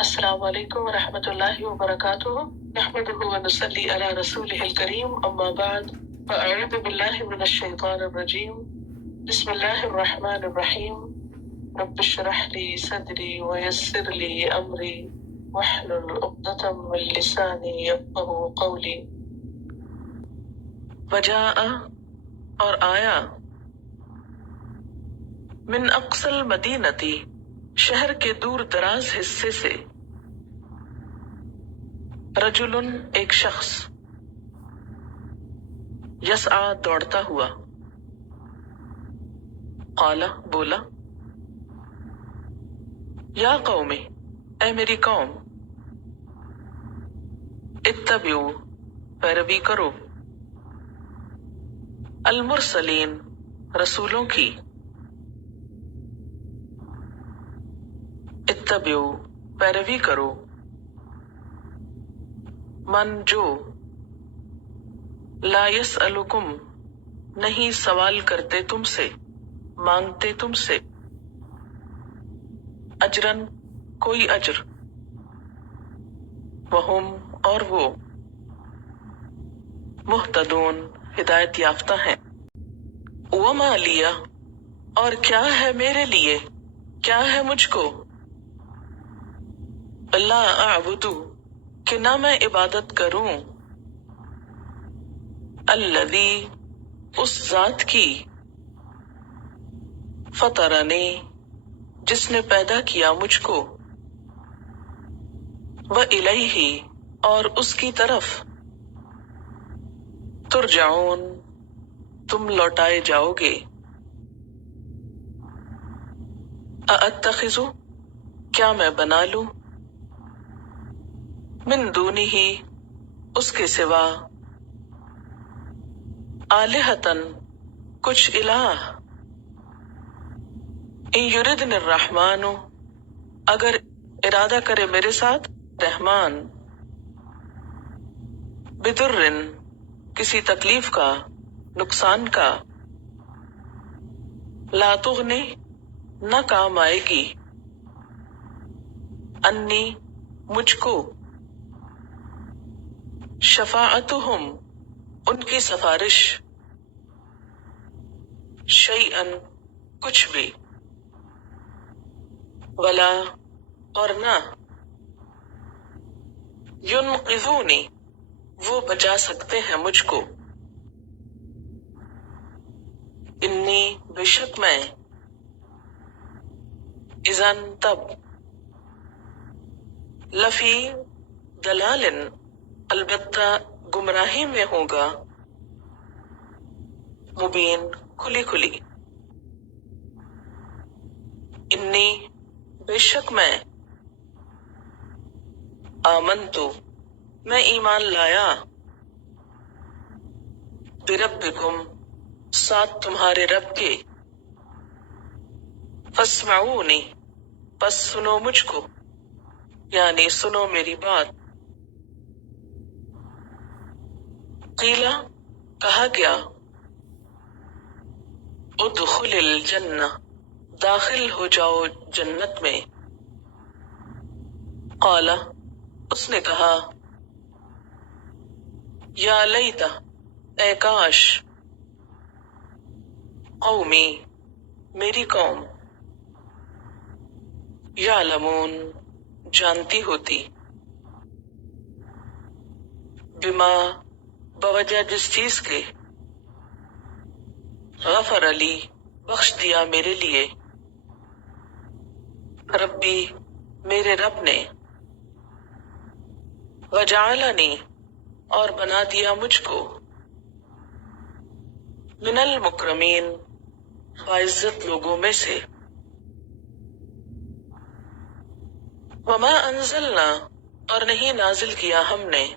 السلام علیکم ورحمۃ اللہ وبرکاتہ نحمده ونصلی علی رسولہ الکریم اما بعد فاعوذ باللہ من الشیطان الرجیم بسم اللہ الرحمن الرحیم رب اشرح لی صدری ویسر لی امری واحلل عقدۃ من لسانی یفقهوا قولی۔ وجاء اور آیا من اقصى المدینتی شہر کے دور دراز حصے سے رجل ایک شخص یسعی دوڑتا ہوا قال بولا یا قوم اے میری قوم اتبعوا پیروی کرو المرسلین رسولوں کی اتبعوا پیروی کرو من جو لا یسألکم نہیں سوال کرتے تم سے مانگتے تم سے اجرن کوئی اجر وہم اور وہ مہتدون ہدایت یافتہ ہیں وما لیا اور کیا ہے میرے لیے کیا ہے مجھ کو لا اعبدو کہ نہ میں عبادت کروں الذی اس ذات کی فطرنی جس نے پیدا کیا مجھ کو وإلیہ اور اس کی طرف ترجعون تم لوٹائے جاؤ گے ااتخذ کیا میں بنا لوں من دونہ اس کے سوا آلہتن کچھ الہ ان یردن الرحمن اگر ارادہ کرے میرے ساتھ رحمان بدرن کسی تکلیف کا نقصان کا لا تغنی نہ کام آئے گی انی مجھ کو شفاعتہم ان کی سفارش شیئن کچھ بھی ولا اور نہ ینقذونی وہ بچا سکتے ہیں مجھ کو انی بے شک میں اذن تب لفی دلال البتہ گمراہی میں ہوگا مبین کھلی کھلی انی بے شک میں آمنتو میں ایمان لایا بربکم ساتھ تمہارے رب کے فاسمعونی پس سنو مجھ کو یعنی سنو میری بات قیلا کہا گیا ادخل الجنہ داخل ہو جاؤ جنت میں قالا اس نے کہا یا لیتا اے کاش قومی میری قوم یعلمون جانتی ہوتی بما بوجہ جس چیز کے غفر علی بخش دیا میرے لیے ربی میرے رب نے وجعلنی اور بنا دیا مجھ کو من المکرمین باعزت لوگوں میں سے وما انزلنا اور نہیں نازل کیا ہم نے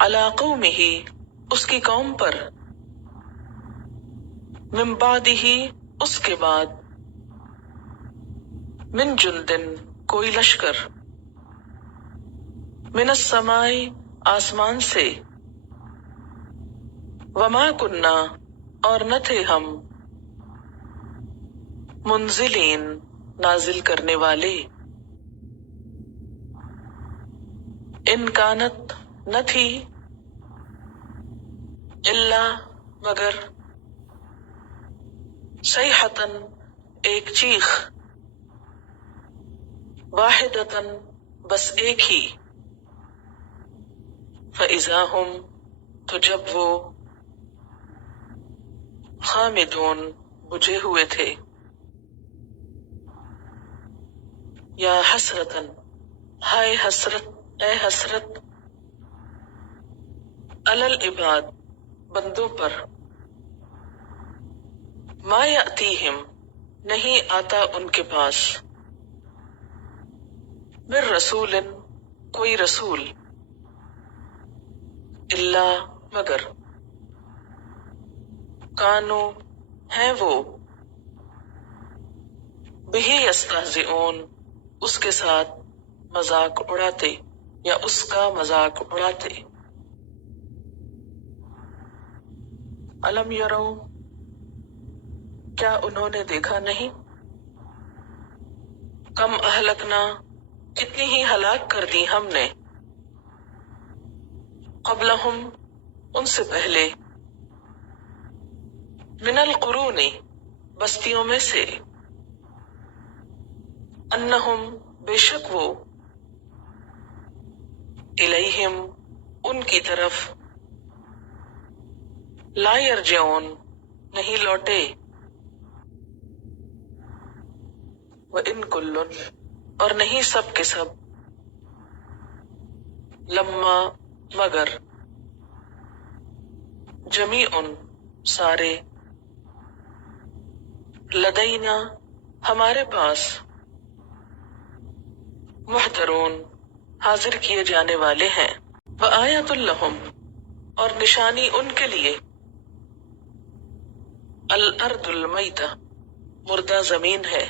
علی قومہ اس کی قوم پر من بعدہ اس کے بعد من جندن کوئی لشکر من السماء آسمان سے وما کننا اور نہ تھے ہم منزلین نازل کرنے والے. ان کانت نہ تھی الا مگر صیحتن ایک چیخ واحدتن بس ایک ہی فاذا ہم تو جب وہ خامدون بجھے ہوئے تھے یا حسرتن ہائے حسرت اے حسرت علی العباد بندوں پر ما یأتیہم نہیں آتا ان کے پاس من رسول کوئی رسول الا مگر کانو ہیں وہ بہ یستہزئون اس کے ساتھ مذاق اڑاتے یا اس کا مذاق اڑاتے. الم یرو کیا انہوں نے دیکھا نہیں کم اہلکنا کتنی ہی ہلاک کر دی ہم نے قبلہم ان سے پہلے من القرون بستیوں میں سے انہم بے شک وہ الیہم ان کی طرف لا یرجعون نہیں لوٹے وَإِن كُلٌّ اور نہیں سب کے سب لما مگر جمیع سارے لدینا ہمارے پاس محضرون حاضر کیے جانے والے ہیں. وآیۃ لہم اور نشانی ان کے لیے الارض المیتہ مردہ زمین ہے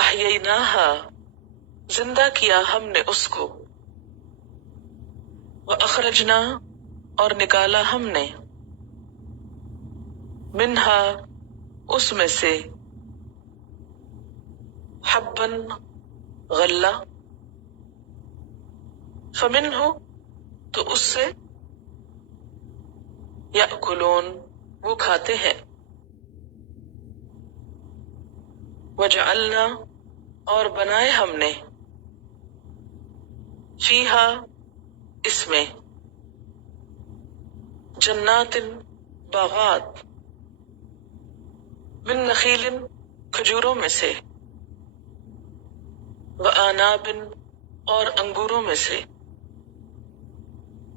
احییناہا زندہ کیا ہم نے اس کو واخرجنا اور نکالا ہم نے منہا اس میں سے حبن غلہ فمنہ تو اس سے یأکلون وہ کھاتے ہیں وجعلنا اور بنائے ہم نے فیہا اس میں جنات باغات من نخیل کھجوروں میں سے وآناب اور انگوروں میں سے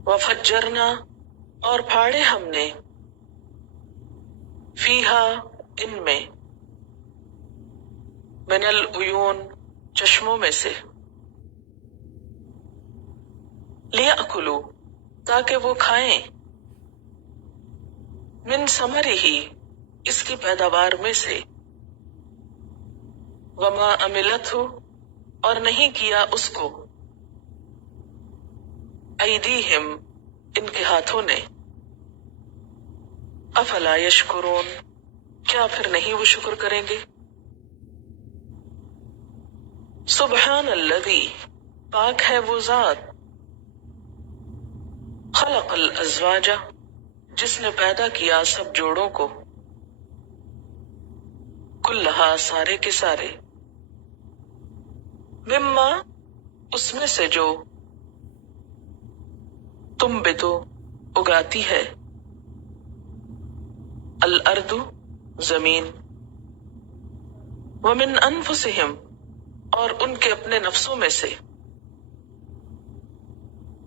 وفجرنا اور پھاڑے ہم نے فیہا ان میں من العیون چشموں میں سے لیأکلوا تاکہ وہ کھائیں من ثمرہ اس کی پیداوار میں سے وما عملتہ اور نہیں کیا اس کو ایدیہم ان کے ہاتھوں نے افلا یشکرون کیا پھر نہیں وہ شکر کریں گے. سبحان الذی پاک ہے وہ ذات خلق الازواج جس نے پیدا کیا سب جوڑوں کو کلہا سارے کے سارے مما اس میں سے جو تم بتو اگاتی ہے الارض زمین ومن انفسہم اور ان کے اپنے نفسوں میں سے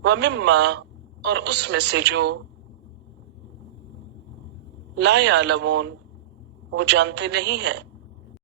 ومما اور اس میں سے جو لا یعلمون وہ جانتے نہیں ہیں